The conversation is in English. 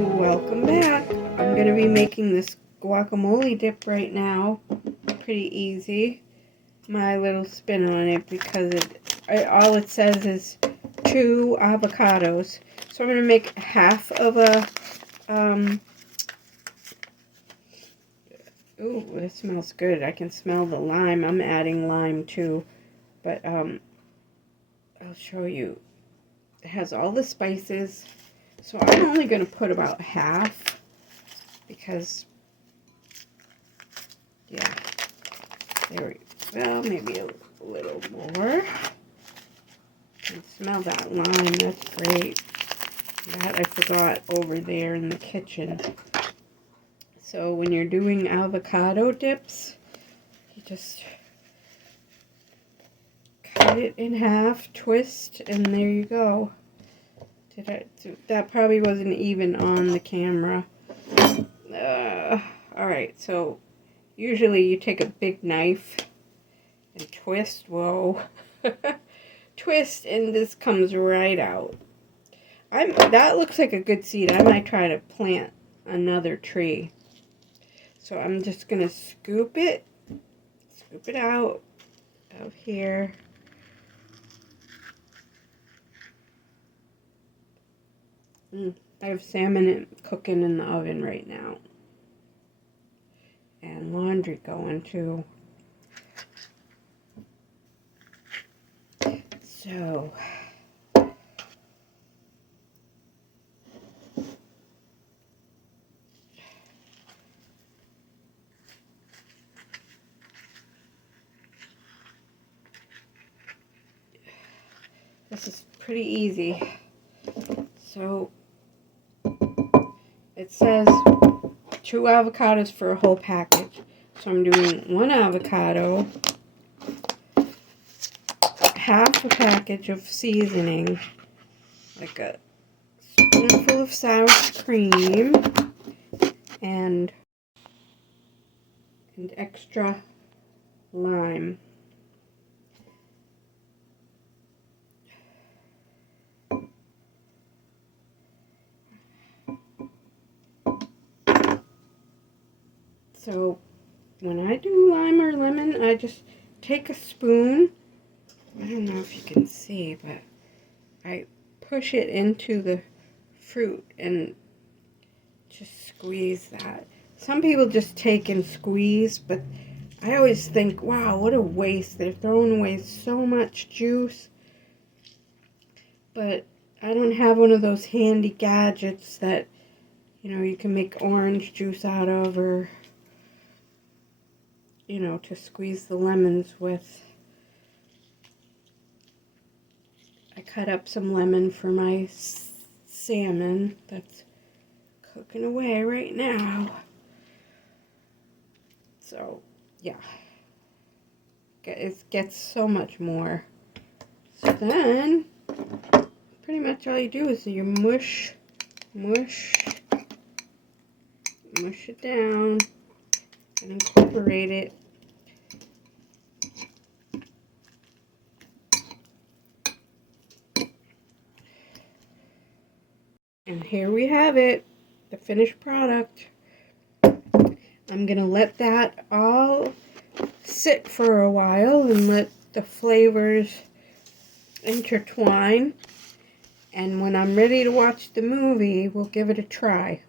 Welcome back. I'm going to be making this guacamole dip right now. Pretty easy. My little spin on it because all it says is 2 avocados. So I'm going to make half of a, ooh, this smells good. I can smell the lime. I'm adding lime too. But I'll show you. It has all the spices. So I'm only going to put about half because, yeah, there we go. Well, maybe a little more. You can smell that lime. That's great. That I forgot over there in the kitchen. So when you're doing avocado dips, you just cut it in half, twist, and there you go. That probably wasn't even on the camera. Alright, so usually you take a big knife and twist. Whoa. Twist, and this comes right out. That looks like a good seed. I might try to plant another tree. So I'm just going to scoop it out of here. I have salmon cooking in the oven right now. And laundry going too. So, this is pretty easy. So, it says 2 avocados for a whole package. So I'm doing 1 avocado, half a package of seasoning, like a spoonful of sour cream, and extra lime. So when I do lime or lemon, I just take a spoon. I don't know if you can see, but I push it into the fruit and just squeeze that. Some people just take and squeeze, but I always think, wow, what a waste. They're throwing away so much juice. But I don't have one of those handy gadgets that, you know, you can make orange juice out of, or, you know, to squeeze the lemons with. I cut up some lemon for my salmon that's cooking away right now. So, yeah. It gets so much more. So then, pretty much all you do is you mush it down and incorporate it. And here we have it, the finished product. I'm going to let that all sit for a while and let the flavors intertwine. And when I'm ready to watch the movie, we'll give it a try.